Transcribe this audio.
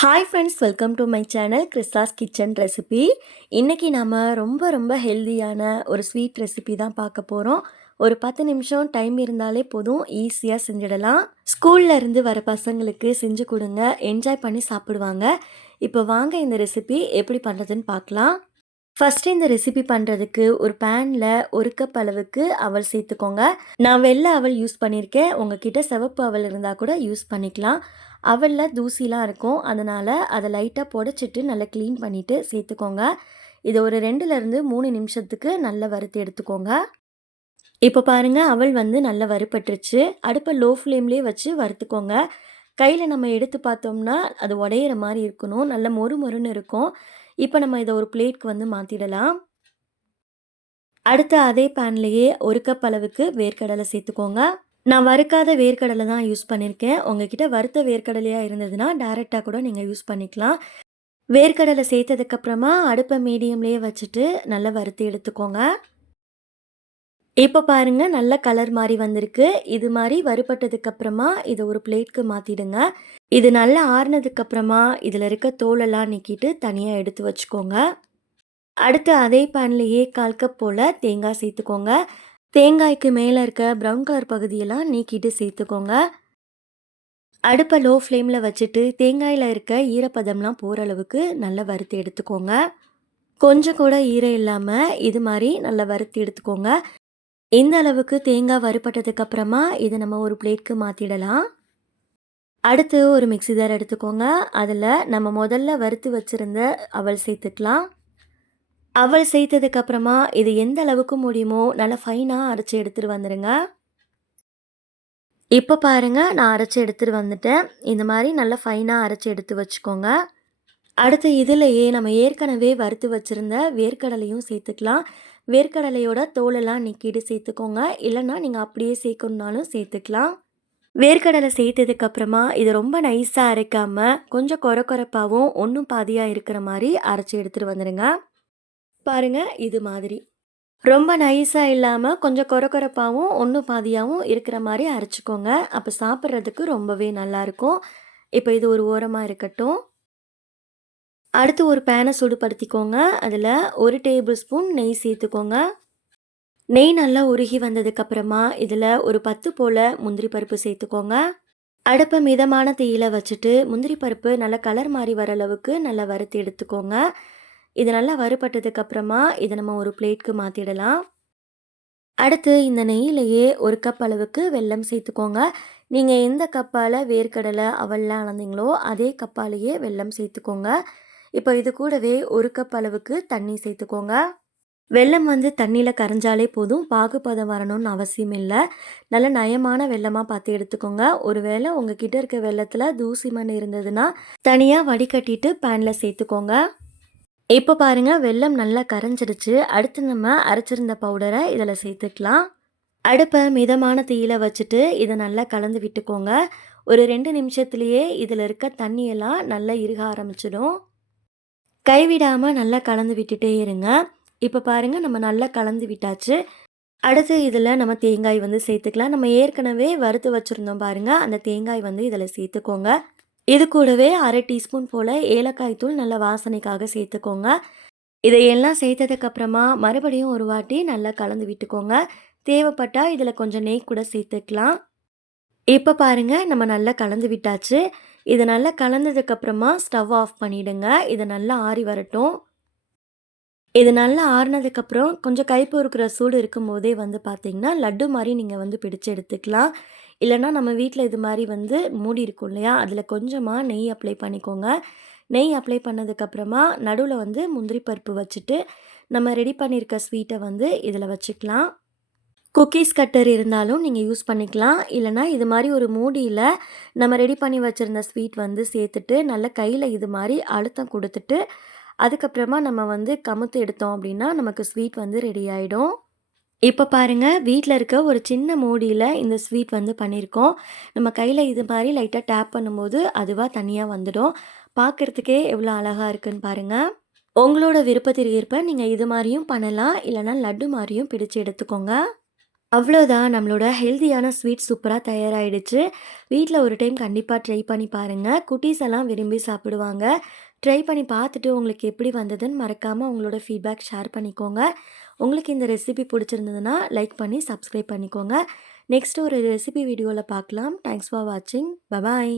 Hi friends, welcome to my channel கிறிஸ்தாஸ் kitchen recipe. இன்றைக்கி நம்ம ரொம்ப ஹெல்தியான ஒரு ஸ்வீட் ரெசிபி தான் பார்க்க போகிறோம். ஒரு 10 நிமிஷம் டைம் இருந்தாலே போதும், ஈஸியாக செஞ்சிடலாம். ஸ்கூல்ல இருந்து வர பசங்களுக்கு செஞ்சு கொடுங்க, என்ஜாய் பண்ணி சாப்பிடுவாங்க. இப்போ வாங்க இந்த ரெசிபி எப்படி பண்ணுறதுன்னு பார்க்கலாம். ஃபஸ்ட்டு இந்த ரெசிபி பண்ணுறதுக்கு ஒரு பேனில் 1 கப் அளவுக்கு அவல் சேர்த்துக்கோங்க. நான் வெள்ளை அவல் யூஸ் பண்ணியிருக்கேன். உங்ககிட்ட சிவப்பு அவல் இருந்தால் கூட யூஸ் பண்ணிக்கலாம். அவலில் தூசிலாம் இருக்கும், அதனால் அதை லைட்டாக புடச்சிட்டு நல்லா க்ளீன் பண்ணிவிட்டு சேர்த்துக்கோங்க. இதை ஒரு 2லேருந்து 3 நிமிஷத்துக்கு நல்லா வறுத்து எடுத்துக்கோங்க. இப்போ பாருங்கள், அவல் வந்து நல்லா வறுபட்டுருச்சு. அடுப்பை லோ ஃப்ளேம்லேயே வச்சு வறுத்துக்கோங்க. கையில் நம்ம எடுத்து பார்த்தோம்னா அது உடையிற மாதிரி இருக்கணும், நல்ல மொறு மொறுன்னு இருக்கும். இப்போ நம்ம இதை ஒரு பிளேட்க்கு வந்து மாற்றிடலாம். அடுத்து அதே பேன்லேயே 1 கப் அளவுக்கு வேர்க்கடலை சேர்த்துக்கோங்க. நான் வறுக்காத வேர்க்கடலை தான் யூஸ் பண்ணியிருக்கேன். உங்ககிட்ட வறுத்த வேர்க்கடலையாக இருந்ததுன்னா டேரெக்டாக கூட நீங்கள் யூஸ் பண்ணிக்கலாம். வேர்க்கடலை சேர்த்ததுக்கப்புறமா அடுப்பை மீடியம்லேயே வச்சுட்டு நல்லா வறுத்து எடுத்துக்கோங்க. இப்போ பாருங்கள், நல்ல கலர் மாதிரி வந்திருக்கு. இது மாதிரி வறுபட்டதுக்கப்புறமா இதை ஒரு பிளேட்க்கு மாற்றிடுங்க. இது நல்லா ஆறுனதுக்கப்புறமா இதில் இருக்க தோலெல்லாம் நீக்கிட்டு தனியாக எடுத்து வச்சுக்கோங்க. அடுத்து அதே பேன்லேயே 1/4 கப் போல் தேங்காய் சேர்த்துக்கோங்க. தேங்காய்க்கு மேலே இருக்க ப்ரௌன் கலர் பகுதியெல்லாம் நீக்கிட்டு சேர்த்துக்கோங்க. அடுப்பை லோ ஃப்ளேமில் வச்சுட்டு தேங்காயில் இருக்க ஈரப்பதம்லாம் போகிற அளவுக்கு நல்லா வறுத்து எடுத்துக்கோங்க. கொஞ்சம் கூட ஈரம் இல்லாமல் இது மாதிரி நல்லா வறுத்து எடுத்துக்கோங்க. இந்த அளவுக்கு தேங்காய் வறுபட்டதுக்கப்புறமா இதை நம்ம ஒரு பிளேட்க்கு மாற்றிடலாம். அடுத்து ஒரு மிக்ஸி ஜார் எடுத்துக்கோங்க. அதில் நம்ம முதல்ல வறுத்து வச்சுருந்த அவல் சேர்த்துக்கலாம். அவல் சேர்த்ததுக்கப்புறமா இது எந்த அளவுக்கு முடியுமோ நல்லா ஃபைனாக அரைச்சி எடுத்துகிட்டு வந்துடுங்க. இப்போ பாருங்கள், நான் அரைச்சி எடுத்துகிட்டு வந்துட்டேன். இந்த மாதிரி நல்லா ஃபைனாக அரைச்சி எடுத்து வச்சுக்கோங்க. அடுத்து இதிலையே நம்ம ஏற்கனவே வறுத்து வச்சுருந்த வேர்க்கடலையும் சேர்த்துக்கலாம். வேர்க்கடலையோட தோலெல்லாம் நீக்கிட்டு சேர்த்துக்கோங்க. இல்லைன்னா நீங்கள் அப்படியே சேர்க்கணுன்னாலும் சேர்த்துக்கலாம். வேர்க்கடலை சேர்த்ததுக்கப்புறமா இதை ரொம்ப நைஸாக அரைக்காமல் கொஞ்சம் கொரப்பாகவும் ஒன்றும் பாதியாக இருக்கிற மாதிரி அரைச்சி எடுத்துகிட்டு வந்துடுங்க. பாருங்கள், இது மாதிரி ரொம்ப நைஸாக இல்லாமல் கொஞ்சம் கொரப்பாகவும் ஒன்றும் பாதியாகவும் இருக்கிற மாதிரி அரைச்சிக்கோங்க. அப்போ சாப்பிட்றதுக்கு ரொம்பவே நல்லாயிருக்கும். இப்போ இது ஒரு ஓரமாக இருக்கட்டும். அடுத்து ஒரு பேனை சூடுபடுத்திக்கோங்க. அதில் 1 டேபிள் ஸ்பூன் நெய் சேர்த்துக்கோங்க. நெய் நல்லா உருகி வந்ததுக்கப்புறமா இதில் ஒரு 10 போல் முந்திரி பருப்பு சேர்த்துக்கோங்க. அடுப்பை மிதமான தீயில் வச்சுட்டு முந்திரி பருப்பு நல்லா கலர் மாறி வர அளவுக்கு நல்லா வறுத்து எடுத்துக்கோங்க. இது நல்லா வறுபட்டதுக்கப்புறமா இதை நம்ம ஒரு பிளேட்க்கு மாற்றிடலாம். அடுத்து இந்த நெய்யிலேயே 1 கப் அளவுக்கு வெல்லம் சேர்த்துக்கோங்க. நீங்கள் எந்த கப்பால் வேர்க்கடலை அவல்லாம் அளந்தீங்களோ அதே கப்பாலேயே வெல்லம் சேர்த்துக்கோங்க. இப்போ இது கூடவே 1 கப் அளவுக்கு தண்ணி சேர்த்துக்கோங்க. வெல்லம் வந்து தண்ணியில் கரைஞ்சாலே போதும், பாகுபதம் வரணும்னு அவசியம் இல்லை. நல்ல நயமான வெல்லமாக பார்த்து எடுத்துக்கோங்க. ஒருவேளை உங்ககிட்ட இருக்க வெல்லத்தில் தூசி மண் இருந்ததுன்னா தனியாக வடிகட்டிட்டு பேனில் சேர்த்துக்கோங்க. இப்போ பாருங்கள், வெல்லம் நல்லா கரைஞ்சிடுச்சு. அடுத்து நம்ம அரைச்சிருந்த பவுடரை இதில் சேர்த்துக்கலாம். அடுப்பை மிதமான தீயில் வச்சுட்டு இதை நல்லா கலந்து விட்டுக்கோங்க. ஒரு 2 நிமிஷத்துலேயே இதில் இருக்க தண்ணியெல்லாம் நல்லா இறுக ஆரம்பிச்சிடும். கைவிடாமல் நல்லா கலந்து விட்டுட்டே இருங்க. இப்போ பாருங்கள், நம்ம நல்லா கலந்து விட்டாச்சு. அடுத்து இதில் நம்ம தேங்காய் வந்து சேர்த்துக்கலாம். நம்ம ஏற்கனவே வறுத்து வச்சுருந்தோம் பாருங்கள், அந்த தேங்காய் வந்து இதில் சேர்த்துக்கோங்க. இது கூடவே 1/2 டீஸ்பூன் போல் ஏலக்காய் தூள் நல்ல வாசனைக்காக சேர்த்துக்கோங்க. இதையெல்லாம் சேர்த்ததுக்கப்புறமா மறுபடியும் ஒரு வாட்டி நல்லா கலந்து விட்டுக்கோங்க. தேவைப்பட்டால் இதில் கொஞ்சம் நெய் கூட சேர்த்துக்கலாம். இப்போ பாருங்கள், நம்ம நல்லா கலந்து விட்டாச்சு. இது நல்லா கலந்ததுக்கப்புறமா ஸ்டவ் ஆஃப் பண்ணிவிடுங்க. இது நல்லா ஆறி வரட்டும். இது நல்லா ஆறுனதுக்கப்புறம் கொஞ்சம் கை பொறுக்கிற சூடு இருக்கும்போதே வந்து பார்த்திங்கன்னா லட்டு மாதிரி நீங்கள் வந்து பிடிச்சு எடுத்துக்கலாம். இல்லைனா நம்ம வீட்டில் இது மாதிரி வந்து மூடி இருக்கும் இல்லையா, அதில் கொஞ்சமாக நெய் அப்ளை பண்ணிக்கோங்க. நெய் அப்ளை பண்ணதுக்கப்புறமா நடுவில் வந்து முந்திரி பருப்பு வச்சுட்டு நம்ம ரெடி பண்ணியிருக்க ஸ்வீட்டை வந்து இதில் வச்சுக்கலாம். குக்கீஸ் கட்டர் இருந்தாலும் நீங்கள் யூஸ் பண்ணிக்கலாம். இல்லைனா இது மாதிரி ஒரு மூடியில் நம்ம ரெடி பண்ணி வச்சுருந்த ஸ்வீட் வந்து சேர்த்துட்டு நல்லா கையில் இது மாதிரி அழுத்தம் கொடுத்துட்டு அதுக்கப்புறமா நம்ம வந்து கமுத்து எடுத்தோம் அப்படின்னா நமக்கு ஸ்வீட் வந்து ரெடி ஆகிடும். இப்போ பாருங்கள், வீட்டில் இருக்க ஒரு சின்ன மூடியில் இந்த ஸ்வீட் வந்து பண்ணியிருக்கோம். நம்ம கையில் இது மாதிரி லைட்டாக டேப் பண்ணும்போது அதுவாக தனியாக வந்துடும். பார்க்குறதுக்கே எவ்வளோ அழகாக இருக்குன்னு பாருங்கள். உங்களோட விருப்பத்திற்கு ஏற்ப நீங்கள் இது மாதிரியும் பண்ணலாம், இல்லைனா லட்டு மாதிரியும் பிடிச்சு எடுத்துக்கோங்க. அவ்வளோதான் நம்மளோட ஹெல்தியான ஸ்வீட் சூப்பரா தயாராகிடுச்சு. வீட்டில் ஒரு டைம் கண்டிப்பாக ட்ரை பண்ணி பாருங்கள். குட்டீஸ் எல்லாம் விரும்பி சாப்பிடுவாங்க. ட்ரை பண்ணி பார்த்துட்டு உங்களுக்கு எப்படி வந்ததுன்னு மறக்காமல் உங்களோட ஃபீட்பேக் ஷேர் பண்ணிக்கோங்க. உங்களுக்கு இந்த ரெசிபி பிடிச்சிருந்ததுன்னா லைக் பண்ணி சப்ஸ்கிரைப் பண்ணிக்கோங்க. நெக்ஸ்ட் ஒரு ரெசிபி வீடியோவில் பார்க்கலாம். தேங்க்ஸ் ஃபார் வாட்சிங். பபாய்.